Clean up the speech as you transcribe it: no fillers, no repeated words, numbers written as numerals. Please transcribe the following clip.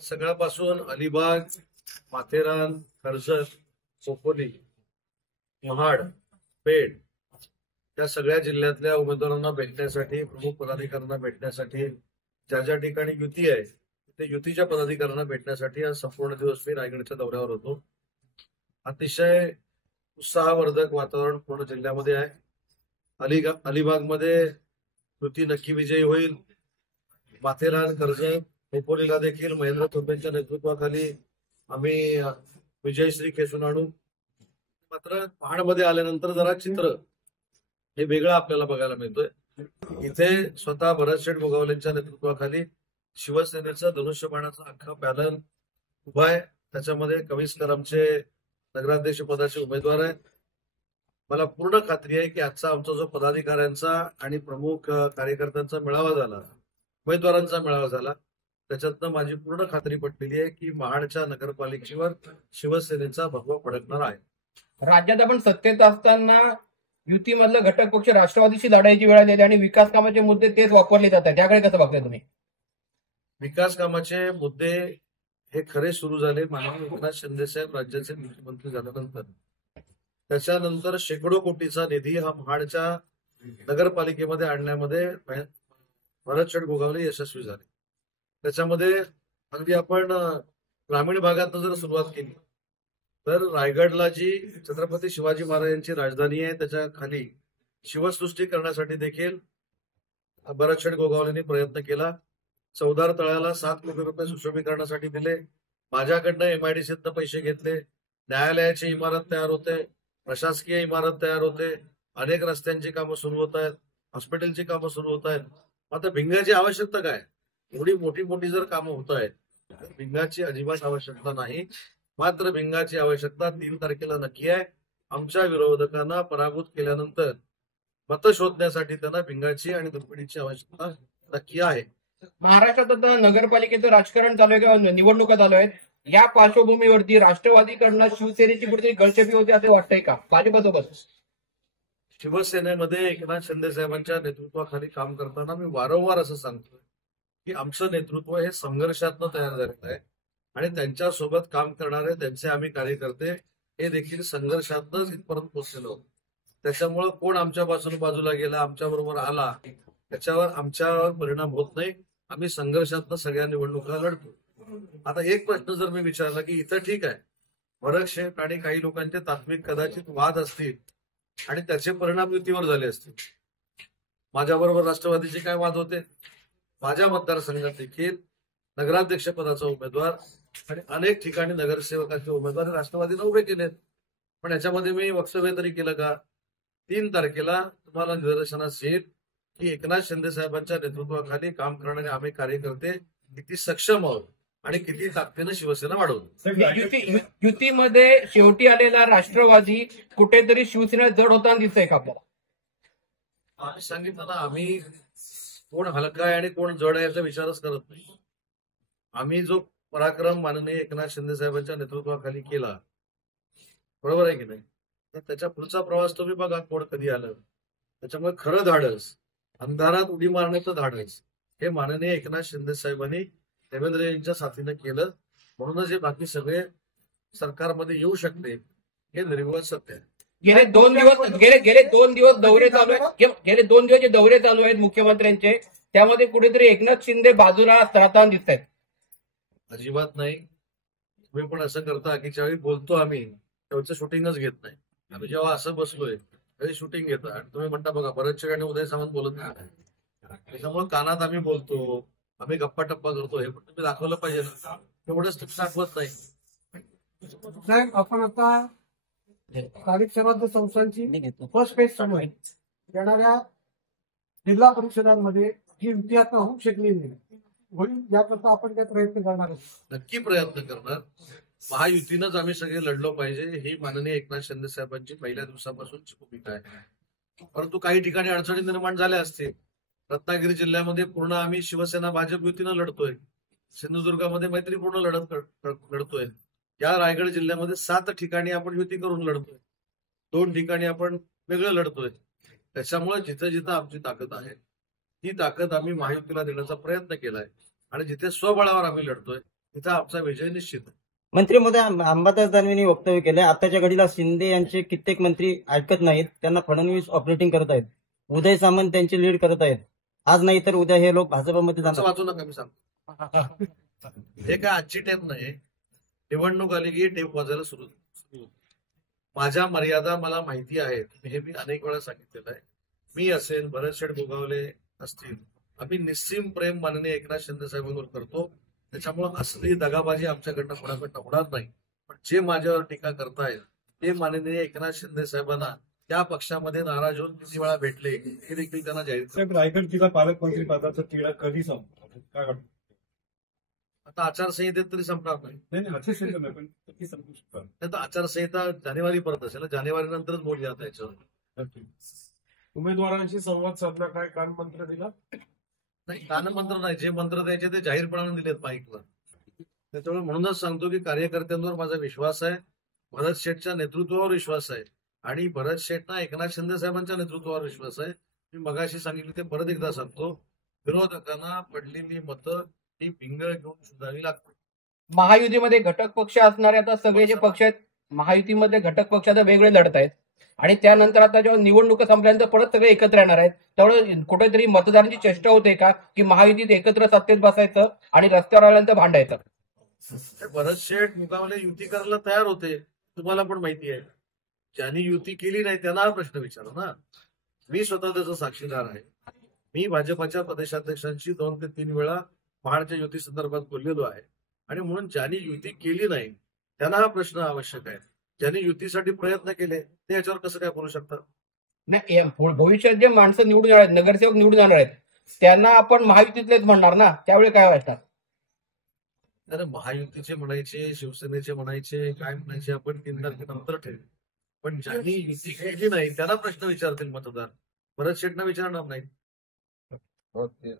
सगळ्यापासून अलिबाग, माथेरान, कर्जत, खोपोली, महाड, पेठ या सगळ्या जिल्ह्यातल्या उमेदवारांना भेटण्यासाठी, प्रमुख पदाधिकाऱ्यांना भेटण्यासाठी, ज्या ज्या ठिकाणी युती आहे ते युतीच्या पदाधिकाऱ्यांना भेटण्यासाठी आज संपूर्ण दिवस मी रायगडच्या दौऱ्यावर होतो. अतिशय उत्साहवर्धक वातावरण पूर्ण जिल्ह्यामध्ये आहे. अलिबागमध्ये युती नक्की विजयी होईल. माथेरान, कर्जत, खोपोलीला देखील महेंद्र थोपेंच्या नेतृत्वाखाली आम्ही विजयश्री खेचून आणू. मात्र महाडमध्ये आल्यानंतर जरा चित्र हे वेगळं आपल्याला बघायला मिळतोय. इथे स्वतः भरतशेठ गोगावलेंच्या नेतृत्वाखाली शिवसेनेचं धनुष्यबाणाचा अख्खा पॅनल उभा आहे. त्याच्यामध्ये कविस्कर आमचे नगराध्यक्ष पदाचे उमेदवार आहेत. मला पूर्ण खात्री आहे की आजचा आमचा जो पदाधिकाऱ्यांचा आणि प्रमुख कार्यकर्त्यांचा मेळावा झाला, उमेदवारांचा मेळावा झाला, त्याच्यातनं माझी पूर्ण खात्री पटलेली आहे की महाडच्या नगरपालिकेवर शिवसेनेचा भगवा फडकणार आहे. राज्यात आपण सत्तेत असताना युतीमधलं घटक पक्ष राष्ट्रवादीशी लढायची वेळ आलेली आणि विकास कामाचे मुद्दे तेच वापरले जातात, त्याकडे कसं बघताय तुम्ही? विकास कामाचे मुद्दे हे खरे सुरू झाले माननीय एकनाथ शिंदे साहेब राज्याचे मुख्यमंत्री झाल्यानंतर. त्याच्यानंतर शेकडो कोटीचा निधी हा महाडच्या नगरपालिकेमध्ये आणण्यामध्ये भरतशेठ गोगावले यशस्वी झाले. त्याच्यामध्ये अगदी आपण ग्रामीण भागात जर सुरुवात केली तर रायगडला जी छत्रपती शिवाजी महाराजांची राजधानी आहे त्याच्या खाली शिवसृष्टी करण्यासाठी देखील भरतशेठ गोगावलेंनी प्रयत्न केला. चौदार तळ्याला 7 कोटी रुपये सुशोभीकरणासाठी दिले. माझ्याकडनं एमआयडीसीतनं पैसे घेतले. न्यायालयाची इमारत तयार होते, प्रशासकीय इमारत तयार होते, अनेक रस्त्यांची कामं सुरू होत आहेत, हॉस्पिटलची कामं सुरू होत आहेत. आता भिंगाची आवश्यकता काय? एवढी मोठी मोठी जर कामं होत आहेत, भिंगाची अजिबात आवश्यकता नाही. मात्र भिंगाची आवश्यकता 3 तारखेला नक्की आहे. आमच्या विरोधकांना पराभूत केल्यानंतर मतं शोधण्यासाठी त्यांना भिंगाची आणि दुप्पटीची आवश्यकता नक्की आहे. महाराष्ट्रात आता नगरपालिकेचं राजकारण चालू आहे किंवा निवडणुका चालू आहेत, या पार्श्वभूमीवरती राष्ट्रवादीकडनं शिवसेनेची कुठेतरी गळचेपी होती असं वाटतंय का भाजपसोबत? शिवसेनेमध्ये एकनाथ शिंदे साहेबांच्या नेतृत्वाखाली काम करताना मी वारंवार असं सांगतोय की आमचं नेतृत्व हे संघर्षातनं तयार झालेलं आहे आणि त्यांच्यासोबत काम करणारे त्यांचे आम्ही कार्यकर्ते हे देखील संघर्षातनंच इथपर्यंत पोहोचलेलो आहोत. त्याच्यामुळं कोण आमच्या बाजूला गेला, आमच्या बरोबर आला, त्याच्यावर आमच्यावर परिणाम होत नाही. आम्ही संघर्षातनं सगळ्या निवडणुका लढतो. आता एक प्रश्न जर मी विचारला की इथं ठीक आहे, भरतशेठ आणि काही लोकांचे तात्विक कदाचित वाद असतील आणि त्याचे परिणाम युतीवर झाले असतील. माझ्याबरोबर राष्ट्रवादीचे काय वाद होते? माझ्या मतदारसंघात देखील नगराध्यक्ष पदाचा उमेदवार आणि अनेक ठिकाणी नगरसेवकाचे उमेदवार राष्ट्रवादीने उभे केलेत. पण याच्यामध्ये मी वक्तव्य तरी केलं का? 3 तारखेला तुम्हाला निदर्शनास येईल की एकनाथ शिंदे साहेबांच्या नेतृत्वाखाली काम करणारे आम्ही कार्यकर्ते किती सक्षम आहोत आणि किती ताकदीनं शिवसेना वाढवतो. युतीमध्ये शेवटी आलेला राष्ट्रवादी कुठेतरी शिवसेना जड होताना दिसतंय का आपल्याला? आम्ही सांगितलं ना, आम्ही कोण हलका आहे आणि कोण जड आहे याचा विचारच करत नाही. आम्ही जो पराक्रम माननीय एकनाथ शिंदे साहेबांच्या नेतृत्वाखाली केला, बरोबर आहे की नाही, तर त्याच्या पुढचा प्रवास तुम्ही बघा कोण कधी आलं. त्याच्यामुळे खरं धाडस, अंधारात उडी मारण्याचं धाडस हे माननीय एकनाथ शिंदे साहेबांनी देवेंद्रजींच्या साथीनं केलं. म्हणूनच हे बाकी सगळे सरकारमध्ये येऊ शकले हे निर्विवाद सत्य आहे. गेले 2 दिवस दौरे चालू आहेत, गेले 2 दिवस जे दौरे चालू आहेत मुख्यमंत्र्यांचे, त्यामध्ये कुठेतरी एकनाथ शिंदे बाजूला राहताना दिसत आहेत. अजिबात नाही. तुम्ही पण असं करता की ज्यावेळी बोलतो आम्ही त्यावेळचं शूटिंगच घेत नाही. आम्ही जेव्हा असं बसलोय त्यावेळी शूटिंग घेतो आणि तुम्ही म्हणता बघा भरतशेठ आणि उदय सामंत बोलत नाही. त्याच्यामुळे कानात आम्ही बोलतो, आम्ही गप्पा टप्पा करतो, हे पण तुम्ही दाखवलं पाहिजे ना. तेवढंच तुम्ही दाखवत नाही. साहेब, आपण आता स्थानिक स्वराज्य संस्थांची फर्स्ट फेज चालू आहे. येणाऱ्या जिल्हा परिषदांमध्ये ही युती आता होऊ शकली नाही, याकरता आपण काय प्रयत्न करणार आहोत? नक्की प्रयत्न करणार. महायुतीनंच आम्ही सगळे लढलो पाहिजे ही माननीय एकनाथ शिंदे साहेबांची पहिल्या दिवसापासूनची भूमिका आहे. परंतु काही ठिकाणी अडचणी निर्माण झाल्या असतील. रत्नागिरी जिल्ह्यामध्ये पूर्ण आम्ही शिवसेना भाजप युतीनं लढतोय. सिंधुदुर्गामध्ये मैत्रीपूर्ण लढतोय. या रायगड जिल्ह्यामध्ये 7 ठिकाणी आपण युती करून लढतोय. 2 ठिकाणी आपण वेगळं लढतोय. त्याच्यामुळे जिथं जिथं आमची ताकद आहे ती ताकद आम्ही महायुतीला देण्याचा प्रयत्न केलाय आणि जिथे स्वबळावर आम्ही लढतोय तिथं आमचा विजय निश्चित आहे. मंत्री महोदय अंबादास दानवेंनी वक्तव्य केलंय, आताच्या घडीला शिंदे यांचे कित्येक मंत्री ऐकत नाहीत, त्यांना फडणवीस ऑपरेटिंग करत आहेत. उदय सामंत त्यांची लीड करत आहेत. आज नाही तर उद्या हे लोक भाजपमध्ये त्याचं जाणार. वाचू नका, मी सांगतो. हे काय आजची टेप नाही. निवडणूक आली की टेप वाजायला सुरू. माझ्या मर्यादा मला माहिती आहेत. हे मी अनेक वेळा सांगितलेलं आहे. मी असेल, भरत शेठ गोगावले असतील, आम्ही निस्सीम प्रेम माननीय एकनाथ शिंदे साहेबांवर करतो. त्याच्यामुळे असली दगाबाजी आमच्याकडनं कोणाकडनं होणार नाही. पण जे माझ्यावर टीका करतायत ते माननीय एकनाथ शिंदे साहेबांना त्या पक्षामध्ये नाराज होऊन किती वेळा भेटले हे देखील त्यांना जाहीर करतो. साहेब, रायगड जिल्हा पालकमंत्री पदाचा तिढा कधी संपणार काय वाटतं? आता आचारसंहितेत तरी संपणार नाही. नाही अतिशय नाही, पण किती संपू शकतात? नाही तर आचारसंहिता जानेवारी परत असेल. जानेवारी नंतरच बोलली जातं याच्यावर. उमेदवारांशी संवाद साधला काय कान मंत्र दिला? नाही, कानमंत्र नाही. जे मंत्र द्यायचे ते जाहीरपणाने दिलेत माईकला. त्याच्यामुळे म्हणूनच सांगतो की कार्यकर्त्यांवर माझा विश्वास आहे, भरत शेठच्या नेतृत्वावर विश्वास आहे आणि भरत शेठना एकनाथ शिंदे साहेबांच्या नेतृत्वावर विश्वास आहे. मी मगाशी सांगितलं ते परत एकदा सांगतो, विरोधकांना पडलेली मतं ही भिंग घेऊन शोधावी लागतात. महायुतीमध्ये घटक पक्ष असणारे आता सगळे जे पक्ष आहेत, महायुतीमध्ये घटक पक्ष आता वेगळे लढत आहेत आणि त्यानंतर आता जेव्हा निवडणुका संपल्यानंतर परत सगळे एकत्र येणार आहेत, त्यामुळे कुठेतरी मतदारांची चेष्टा होते का की महायुतीत एकत्र सत्तेत बसायचं आणि रस्त्यावर आल्यानंतर भांडायचं? भरत शेठ मुकाबले युती करायला तयार होते, तुम्हाला पण माहिती आहे. ज्यांनी युती केली नाही त्यांना हा प्रश्न विचारा ना. मी स्वतः त्याचा साक्षीदार आहे. मी भाजपच्या प्रदेशाध्यक्षांशी 2 ते 3 वेळा महाडच्या युती संदर्भात बोललेलो आहे आणि म्हणून ज्यांनी युती केली नाही त्यांना हा प्रश्न आवश्यक आहे. ज्यांनी युतीसाठी प्रयत्न केले ते याच्यावर कसं काय बोलू शकतात? नाही, भविष्यात जे माणसं निवडून येणार आहेत, नगरसेवक निवडून येणार आहेत, त्यांना आपण महायुतीतलेच म्हणणार ना, त्यावेळी काय वाटतं? अरे महायुतीचे म्हणायचे, शिवसेनेचे म्हणायचे, काय म्हणायचे आपण 3 तारखेनंतर ठेवू. पण ज्यांनी युती केली नाही त्यांना प्रश्न विचारतील मतदार, भरत शेठना विचारणार नाही. ओके.